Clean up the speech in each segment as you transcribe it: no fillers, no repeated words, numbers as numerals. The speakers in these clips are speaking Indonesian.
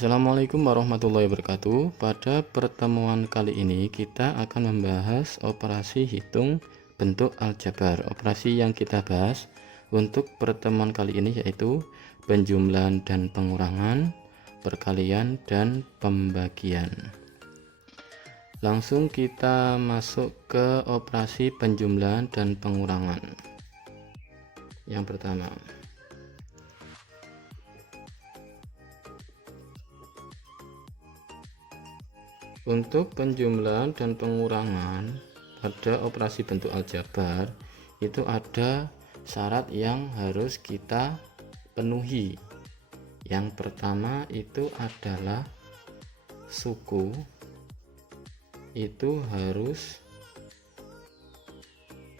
Assalamualaikum warahmatullahi wabarakatuh. Pada pertemuan kali ini kita akan membahas operasi hitung bentuk aljabar. Operasi yang kita bahas untuk pertemuan kali ini yaitu penjumlahan dan pengurangan, perkalian dan pembagian. Langsung kita masuk ke operasi penjumlahan dan pengurangan. Yang pertama, untuk penjumlahan dan pengurangan pada operasi bentuk aljabar itu ada syarat yang harus kita penuhi. Yang pertama itu adalah suku itu harus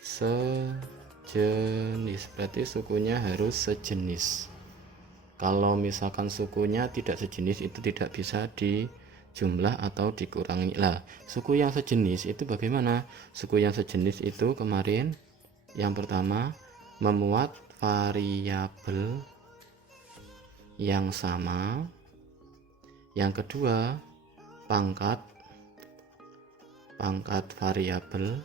sejenis, berarti sukunya harus sejenis. Kalau misalkan sukunya tidak sejenis itu tidak bisa dijumlah atau dikurangi. Lah, suku yang sejenis itu bagaimana? Suku yang sejenis itu kemarin yang pertama memuat variabel yang sama. Yang kedua, pangkat variabel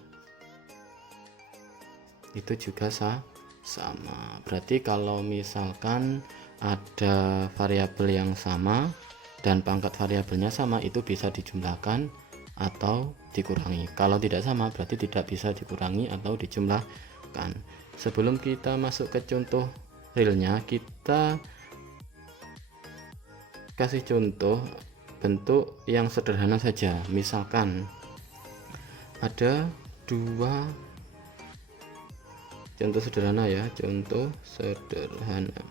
itu juga sama. Berarti kalau misalkan ada variabel yang sama dan pangkat variabelnya sama, itu bisa dijumlahkan atau dikurangi. Kalau tidak sama berarti tidak bisa dikurangi atau dijumlahkan. Sebelum kita masuk ke contoh realnya, kita kasih contoh bentuk yang sederhana saja. Misalkan ada dua contoh sederhana ya, contoh sederhana.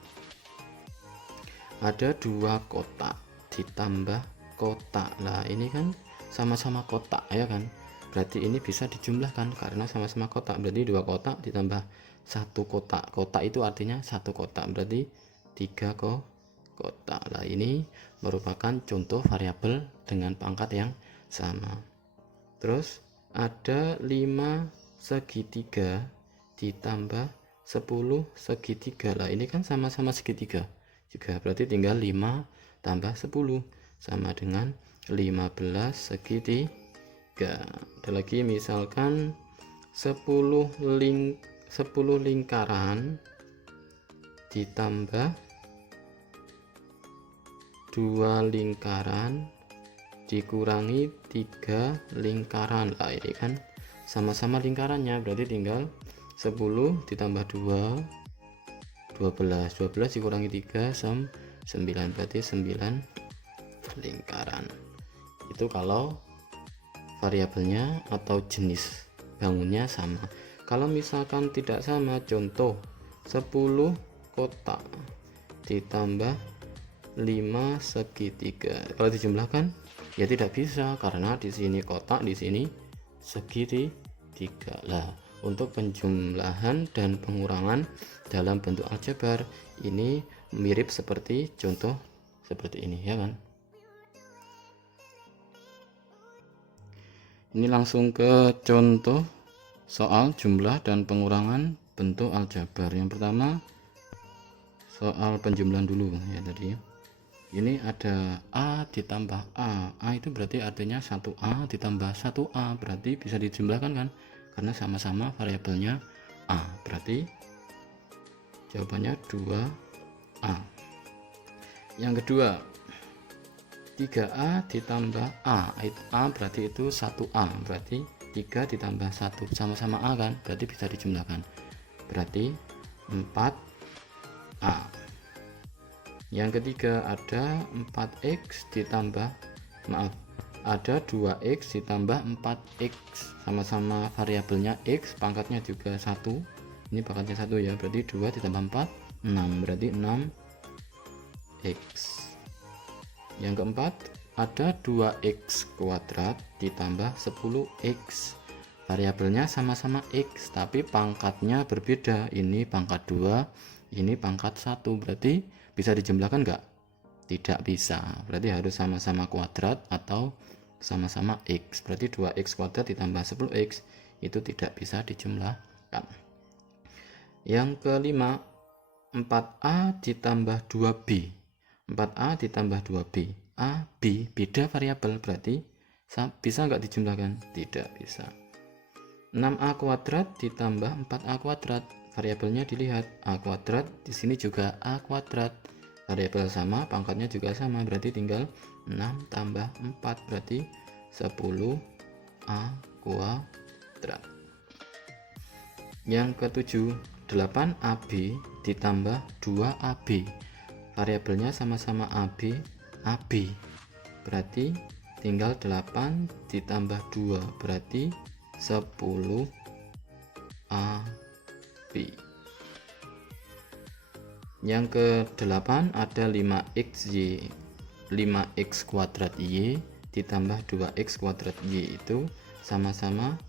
Ada dua kotak ditambah kotak. Lah ini kan sama-sama kotak ya kan, berarti ini bisa dijumlahkan karena sama-sama kotak. Berarti dua kotak ditambah satu kotak. Kotak itu artinya satu kotak, berarti tiga kotak. Lah ini merupakan contoh variabel dengan pangkat yang sama. Terus ada 5 segitiga ditambah 10 segitiga. Lah ini kan sama-sama segitiga juga, berarti tinggal 5 tambah 10 sama dengan 15 segitiga. Ada lagi misalkan 10 lingkaran ditambah 2 lingkaran dikurangi 3 lingkaran. Lah ini kan sama-sama lingkarannya, berarti tinggal 10 ditambah 2 12 dikurangi 3 9, berarti 9 lingkaran. Itu kalau variabelnya atau jenis bangunnya sama. Kalau misalkan tidak sama, contoh 10 kotak ditambah 5 segitiga, kalau dijumlahkan ya tidak bisa karena di sini kotak, di sini segitiga. Lah, untuk penjumlahan dan pengurangan dalam bentuk aljabar ini mirip seperti contoh seperti ini ya kan. Ini langsung ke contoh soal jumlah dan pengurangan bentuk aljabar. Yang pertama soal penjumlahan dulu ya tadi. Ini ada A ditambah A. A itu berarti artinya 1A ditambah 1A, berarti bisa dijumlahkan kan? Karena sama-sama variabelnya A. Berarti jawabannya 2A. Yang kedua, 3A ditambah A. A berarti itu 1A. Berarti 3 ditambah 1 sama-sama A kan? Berarti bisa dijumlahkan. Berarti 4A. Yang ketiga ada 4x ditambah ada 2x ditambah 4x, sama-sama variabelnya x, pangkatnya juga 1. Ini pangkatnya 1 ya, berarti 2 ditambah 4 6, berarti 6x. Yang keempat ada 2x kuadrat ditambah 10x, variabelnya sama-sama x tapi pangkatnya berbeda. Ini pangkat 2, ini pangkat 1, berarti bisa dijumlahkan enggak? Tidak bisa, berarti harus sama-sama kuadrat atau sama-sama x. Berarti 2x kuadrat ditambah 10x itu tidak bisa dijumlahkan. Yang kelima, 4A ditambah 2B. 4A ditambah 2B. A, B, beda variabel, berarti bisa nggak dijumlahkan? Tidak bisa. 6A kuadrat ditambah 4A kuadrat, variabelnya dilihat A kuadrat, di sini juga A kuadrat, variabel sama, pangkatnya juga sama, berarti tinggal 6 tambah 4, berarti 10A kuadrat. Yang ketujuh, 8AB ditambah 2AB, variabelnya sama-sama AB, berarti tinggal 8 ditambah 2, berarti 10AB. Yang ke-8 ada 5xy, 5x kuadrat y ditambah 2x kuadrat y, itu sama-sama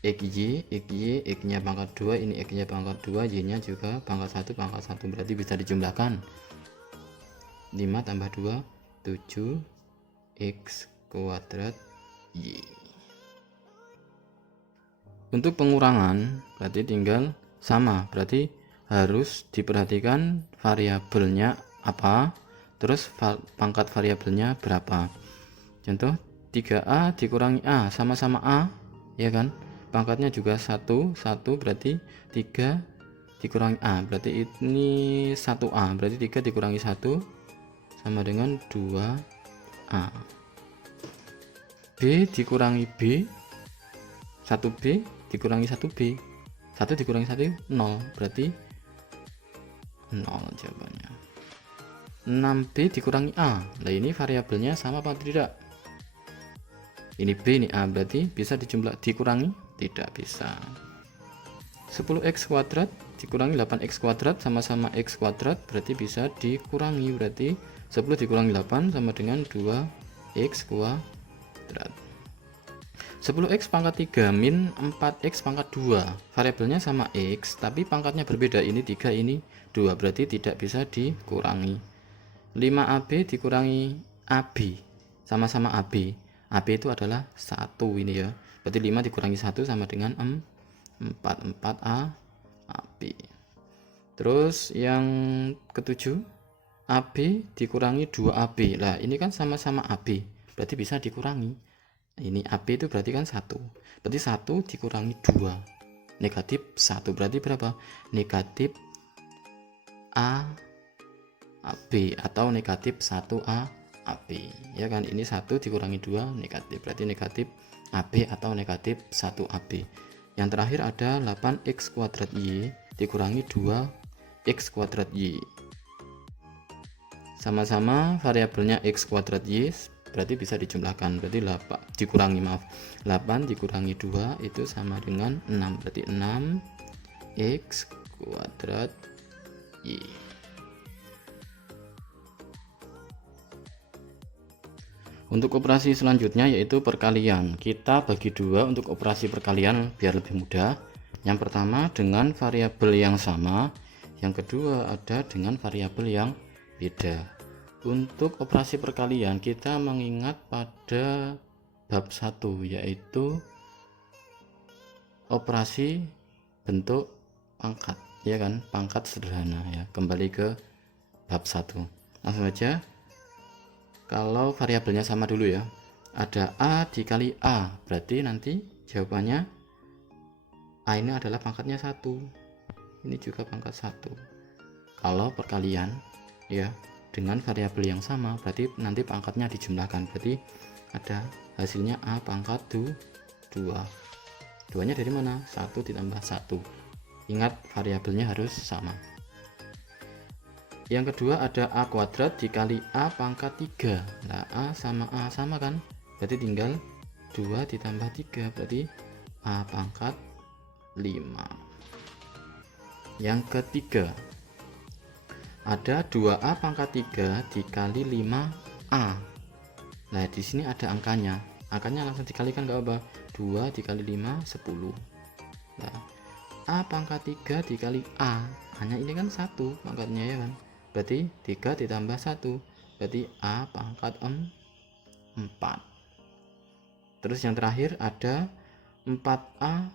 xy, x nya pangkat 2, ini x nya pangkat 2, y nya juga pangkat 1, berarti bisa dijumlahkan. 5 tambah 2, 7x kuadrat y. Untuk pengurangan berarti tinggal sama, berarti harus diperhatikan variabelnya apa, terus pangkat variabelnya berapa. Contoh 3A dikurangi A, sama-sama A, ya kan, pangkatnya juga 1, berarti 3 dikurangi A, berarti ini 1A, berarti 3 dikurangi 1 sama dengan 2A. B dikurangi B, 1B dikurangi 1B, 1 dikurangi 1 0, berarti 0 jawabannya. 6B dikurangi A, nah ini variabelnya sama apa tidak? Ini B, ini A, berarti bisa dikurangi? Tidak bisa. 10x kuadrat dikurangi 8x kuadrat, sama-sama x kuadrat, berarti bisa dikurangi, berarti 10 dikurangi 8 sama dengan 2x kuadrat. 10x pangkat 3 min 4x pangkat 2, variabelnya sama x tapi pangkatnya berbeda, ini 3 ini 2, berarti tidak bisa dikurangi. 5AB dikurangi AB, sama-sama AB, AB itu adalah 1 ini ya, berarti 5 dikurangi 1 sama dengan 4A AB. Terus yang ketujuh, AB dikurangi 2AB, lah ini kan sama-sama AB, berarti bisa dikurangi. Ini AB itu berarti kan 1, berarti 1 dikurangi 2, negatif 1, berarti berapa? Negatif A AB atau negatif 1A AB, ya kan, ini 1 dikurangi 2 negatif, berarti negatif AB atau negatif 1AB. Yang terakhir ada 8x kuadrat y dikurangi 2x kuadrat y, sama-sama variabelnya x kuadrat y, berarti bisa dijumlahkan, berarti 8 dikurangi 2 itu sama dengan 6, berarti 6x kuadrat y. Untuk operasi selanjutnya yaitu perkalian, kita bagi dua untuk operasi perkalian biar lebih mudah. Yang pertama dengan variabel yang sama, yang kedua ada dengan variabel yang beda. Untuk operasi perkalian kita mengingat pada bab 1 yaitu operasi bentuk pangkat, ya kan, pangkat sederhana ya. Kembali ke bab 1. Langsung saja. Kalau variabelnya sama dulu ya. Ada A dikali A, berarti nanti jawabannya A ini adalah pangkatnya 1. Ini juga pangkat 1. Kalau perkalian ya dengan variabel yang sama, berarti nanti pangkatnya dijumlahkan, berarti ada hasilnya A pangkat 2. 2 nya dari mana? 1 ditambah 1. Ingat variabelnya harus sama. Yang kedua ada A kuadrat dikali A pangkat 3. Nah A sama kan, berarti tinggal 2 ditambah 3, berarti A pangkat 5. Yang ketiga ada 2A pangkat 3 dikali 5A. Nah di sini ada angkanya langsung dikalikan, gak apa, 2 dikali 5 10. Nah A pangkat 3 dikali A, hanya ini kan 1 pangkatnya ya kan, berarti 3 ditambah 1, berarti A pangkat 4. Terus yang terakhir ada 4A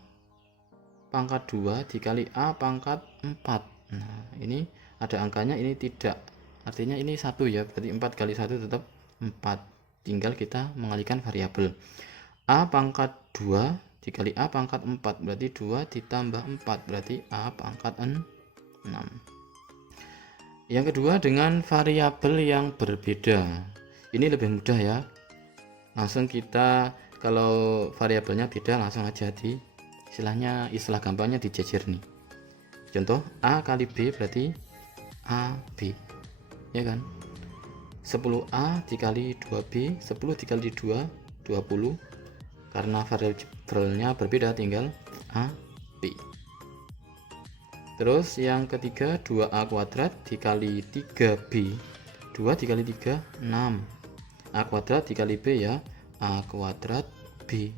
pangkat 2 dikali A pangkat 4. Nah ini ada angkanya, ini tidak, artinya ini 1 ya, berarti 4 kali 1 tetap 4. Tinggal kita mengalihkan variabel. A pangkat 2 dikali A pangkat 4 berarti 2 ditambah 4 berarti A pangkat 6. Yang kedua dengan variabel yang berbeda. Ini lebih mudah ya. Langsung kita kalau variabelnya beda langsung aja di istilah gampangnya dijejer nih. Contoh A kali B berarti AB, ya kan? 10A dikali 2B, 10 dikali 2 20. Karena variabelnya berbeda tinggal AB. Terus yang ketiga 2A kuadrat dikali 3B, 2 dikali 3 6. A kuadrat dikali B ya, A kuadrat B.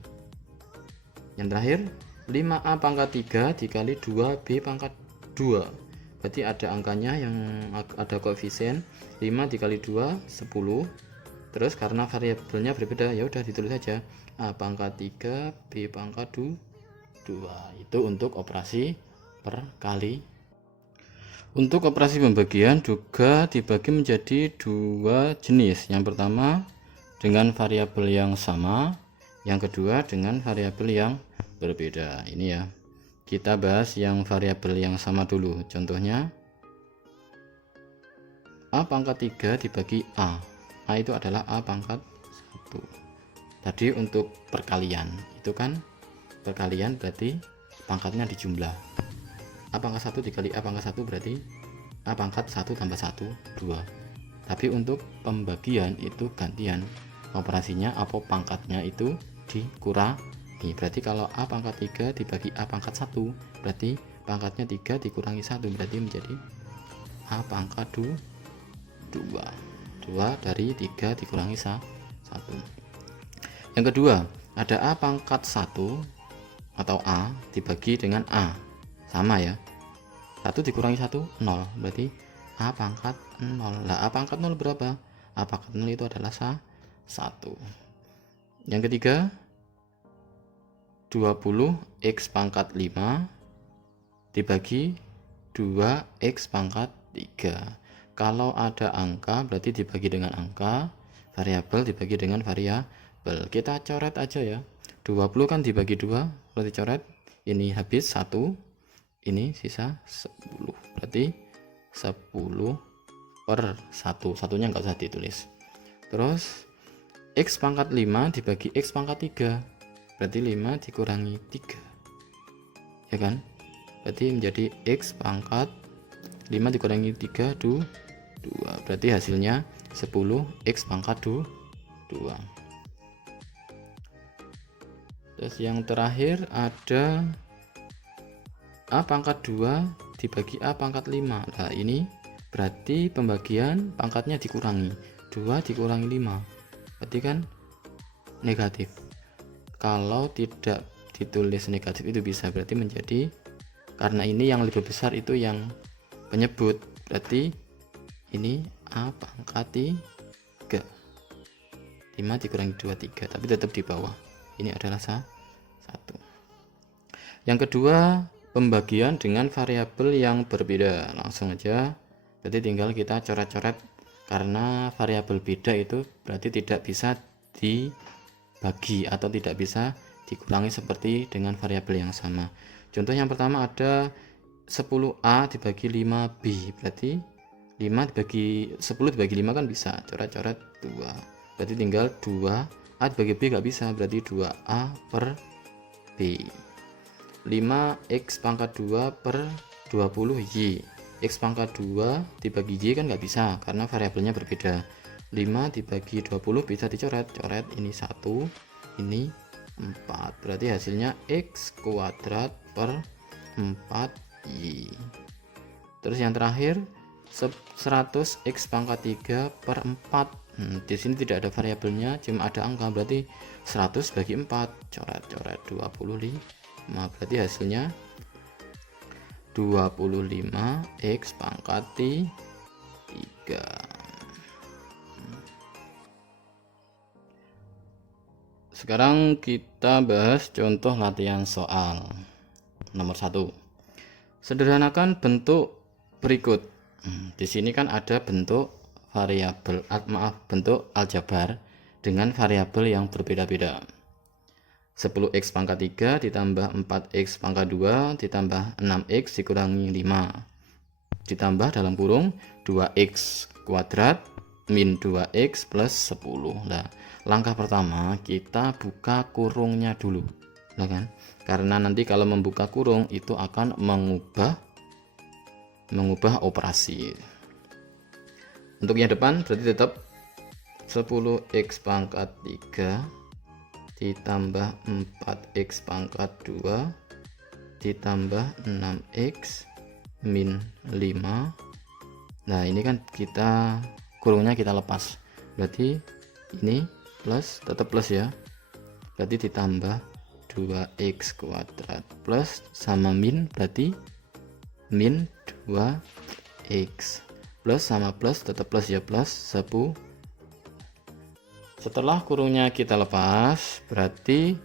Yang terakhir 5A pangkat 3 dikali 2B pangkat 2. Berarti ada angkanya yang ada koefisien 5 dikali 2 10. Terus karena variabelnya berbeda ya udah ditulis saja A pangkat 3 B pangkat 2. Itu untuk operasi perkali. Untuk operasi pembagian juga dibagi menjadi dua jenis. Yang pertama dengan variabel yang sama, yang kedua dengan variabel yang berbeda. Ini ya, kita bahas yang variabel yang sama dulu. Contohnya A pangkat 3 dibagi A itu adalah A pangkat 1. Tadi untuk perkalian itu kan perkalian berarti pangkatnya dijumlah. A pangkat 1 dikali A pangkat 1 berarti A pangkat 1 tambah 1 2. Tapi untuk pembagian itu gantian, operasinya apa pangkatnya itu dikurangi. Berarti kalau A pangkat 3 dibagi A pangkat 1 berarti pangkatnya 3 dikurangi 1 berarti menjadi A pangkat 2 dari 3 dikurangi 1. Yang kedua ada A pangkat 1 atau A dibagi dengan A, sama ya, 1 dikurangi 1 0 berarti A pangkat 0. Lah A pangkat 0 berapa? A pangkat 0 itu adalah 1. Yang ketiga 20x pangkat 5 dibagi 2x pangkat 3. Kalau ada angka berarti dibagi dengan angka, variabel dibagi dengan variabel. Kita coret aja ya. 20 kan dibagi 2, berarti coret. Ini habis 1, ini sisa 10. Berarti 10 per 1. Satunya nggak usah ditulis. Terus x pangkat 5 dibagi x pangkat 3. Berarti 5 dikurangi 3. Ya kan? Berarti menjadi x pangkat 5 dikurangi 3 2. Berarti hasilnya 10x pangkat 2. Terus yang terakhir ada A pangkat 2 dibagi A pangkat 5. Nah ini berarti pembagian pangkatnya dikurangi 2 dikurangi 5, berarti kan negatif. Kalau tidak ditulis negatif itu bisa berarti menjadi, karena ini yang lebih besar itu yang penyebut, berarti ini A pangkat 3. 5 dikurangi 2 3, tapi tetap di bawah. Ini adalah 1. Yang kedua pembagian dengan variabel yang berbeda. Langsung aja, berarti tinggal kita coret-coret, karena variabel beda itu berarti tidak bisa dibagi atau tidak bisa dikurangi seperti dengan variabel yang sama. Contoh yang pertama ada 10A dibagi 5B, berarti 5 dibagi 10 dibagi 5 kan bisa, coret-coret 2, berarti tinggal 2A dibagi B gak bisa, berarti 2A per B. 5x pangkat 2 per 20y, x pangkat 2 dibagi y kan nggak bisa karena variabelnya berbeda. 5 dibagi 20 bisa dicoret, coret ini 1, ini 4, berarti hasilnya x kuadrat per 4y. Terus yang terakhir 100x pangkat 3 per 4. Di sini tidak ada variabelnya, cuma ada angka, berarti 100 bagi 4, coret-coret 25, berarti hasilnya 25x pangkat 3. Sekarang kita bahas contoh latihan soal nomor 1. Sederhanakan bentuk berikut. Di sini kan ada bentuk variabel bentuk aljabar dengan variabel yang berbeda-beda. 10x pangkat 3 ditambah 4x pangkat 2 ditambah 6x dikurangi 5 ditambah dalam kurung 2x kuadrat min 2x plus 10. Nah, langkah pertama kita buka kurungnya dulu, nah kan? Karena nanti kalau membuka kurung itu akan mengubah operasi. Untuk yang depan berarti tetap 10x pangkat 3 ditambah 4x pangkat 2 ditambah 6x min 5. Nah ini kan kita kurungnya kita lepas, berarti ini plus, tetap plus ya, berarti ditambah 2x kuadrat plus sama min, berarti min 2x plus sama plus tetap plus ya, plus 10. Setelah kurungnya kita lepas, berarti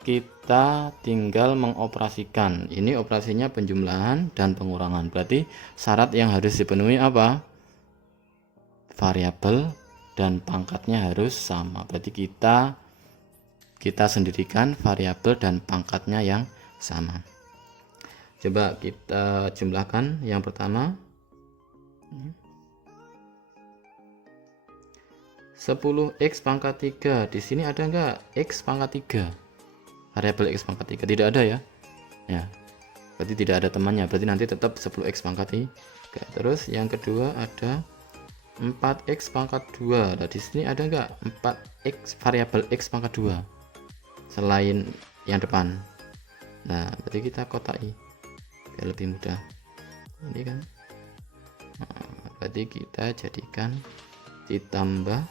kita tinggal mengoperasikan. Ini operasinya penjumlahan dan pengurangan. Berarti syarat yang harus dipenuhi apa? Variabel dan pangkatnya harus sama. Berarti kita sendirikan variabel dan pangkatnya yang sama. Coba kita jumlahkan. Yang pertama 10x pangkat 3. Di sini ada enggak x pangkat 3? Variabel x pangkat 3 tidak ada ya. Ya. Berarti tidak ada temannya. Berarti nanti tetap 10x pangkat 3. Terus yang kedua ada 4x pangkat 2. Nah, di sini ada enggak 4x variabel x pangkat 2 selain yang depan? Nah, berarti kita kotai biar lebih mudah. Ini kan. Nah, berarti kita jadikan ditambah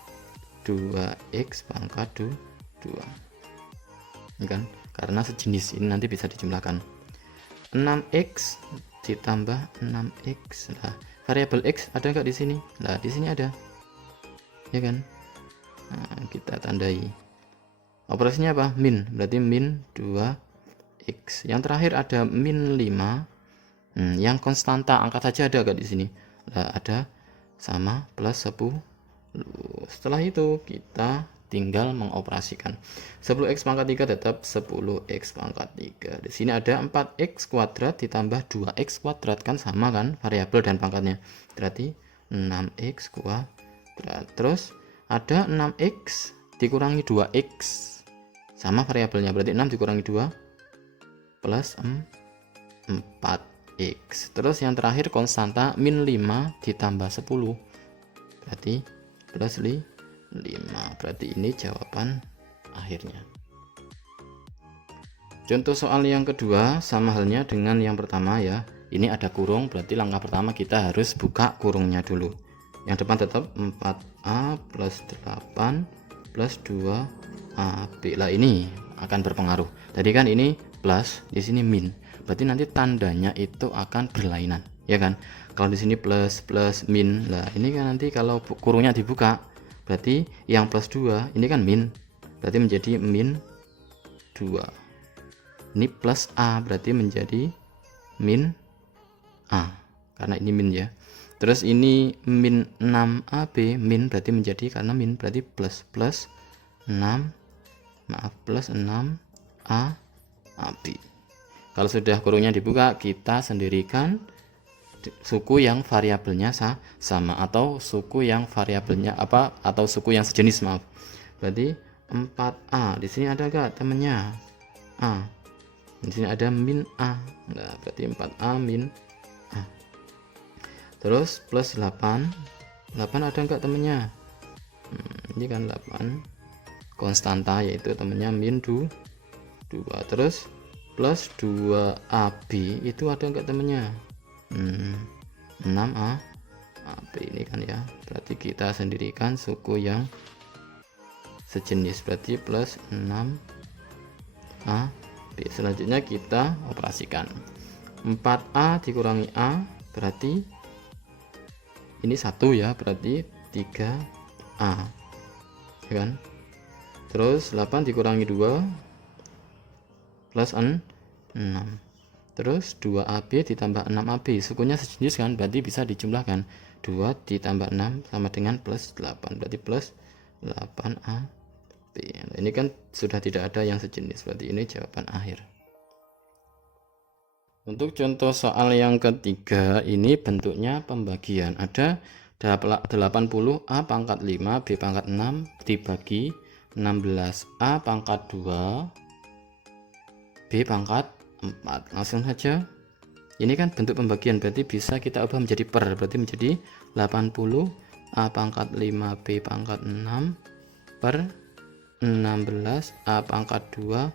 2x pangkat 2. Ini kan karena sejenis, ini nanti bisa dijumlahkan. 6x ditambah 6x. Nah, variabel x ada nggak di sini? Nah, di sini ada. Ya kan? Nah, kita tandai. Operasinya apa? Min. Berarti min 2x. Yang terakhir ada min 5. Yang konstanta angkat saja ada nggak di sini? Nah, ada, sama plus 10. Setelah itu kita tinggal mengoperasikan. 10x pangkat 3 tetap 10x pangkat 3. Di sini ada 4x kuadrat ditambah 2x kuadrat, kan sama kan variabel dan pangkatnya. Berarti 6x kuadrat. Terus ada 6x dikurangi 2x. Sama variabelnya, berarti 6 dikurangi 2 plus 4x. Terus yang terakhir konstanta min 5 ditambah 10. Berarti plus 5. Berarti ini jawaban akhirnya. Contoh soal yang kedua sama halnya dengan yang pertama ya. Ini ada kurung, berarti langkah pertama kita harus buka kurungnya dulu. Yang depan tetap 4a plus 8 plus 2ab. Lah ini akan berpengaruh. Tadi kan ini plus, di sini min. Berarti nanti tandanya itu akan berlainan, ya kan? Kalau di sini plus min, lah ini kan nanti kalau kurungnya dibuka, berarti yang plus 2 ini kan min, berarti menjadi min 2. Ini plus a, berarti menjadi min a, karena ini min ya. Terus ini min 6ab, min berarti menjadi, karena min berarti plus 6 a ab. Kalau sudah kurungnya dibuka, kita sendirikan suku yang variabelnya sama, atau suku yang variabelnya apa, atau suku yang sejenis, maaf. Berarti 4a, di sini ada enggak temennya a? Di sini ada min a. Nah, berarti 4a min a. Terus plus 8 ada enggak temennya? Ini kan 8 konstanta, yaitu temennya min 2. Terus plus 2ab itu ada enggak temennya? 6a AB ini kan ya. Berarti kita sendirikan suku yang sejenis, berarti plus 6a B. Selanjutnya kita operasikan. 4a dikurangi a, berarti ini 1 ya, berarti 3a, ya kan? Terus 8 dikurangi 2 plus 6. Terus 2AB ditambah 6AB, sukunya sejenis kan, berarti bisa dijumlahkan. 2 ditambah 6 sama dengan plus 8, berarti plus 8AB. Ini kan sudah tidak ada yang sejenis, berarti ini jawaban akhir. Untuk contoh soal yang ketiga, ini bentuknya pembagian. Ada 80A pangkat 5 B pangkat 6 dibagi 16A pangkat 2 B pangkat 4. Langsung saja, ini kan bentuk pembagian, berarti bisa kita ubah menjadi per, berarti menjadi 80A pangkat 5 B pangkat 6 per 16A pangkat 2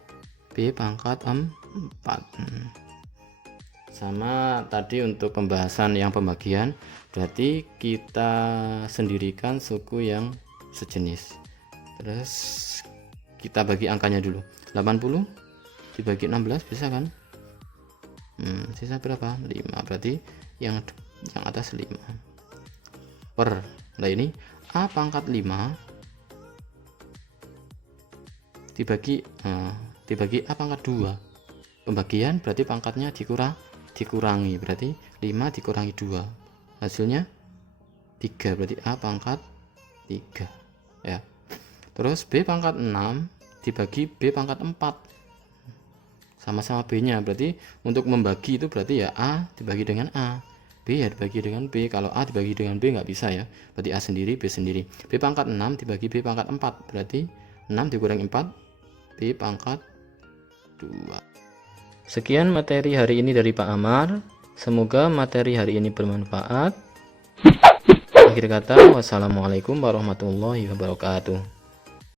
B pangkat 4. Sama tadi untuk pembahasan yang pembagian, berarti kita sendirikan suku yang sejenis. Terus kita bagi angkanya dulu. 80 dibagi 16 bisa kan? Sisa berapa? 5, berarti yang atas 5 per. Nah ini A pangkat 5 dibagi A pangkat 2. Pembagian berarti pangkatnya dikurangi, berarti 5 dikurangi 2, hasilnya 3, berarti A pangkat 3 ya. Terus B pangkat 6 dibagi B pangkat 4, sama-sama B nya, berarti untuk membagi itu berarti ya A dibagi dengan A, B ya dibagi dengan B. Kalau A dibagi dengan B nggak bisa ya, berarti A sendiri, B sendiri. B pangkat 6 dibagi B pangkat 4, berarti 6 dikurangi 4, B pangkat 2. Sekian materi hari ini dari Pak Amar. Semoga materi hari ini bermanfaat. Akhir kata, wassalamualaikum warahmatullahi wabarakatuh.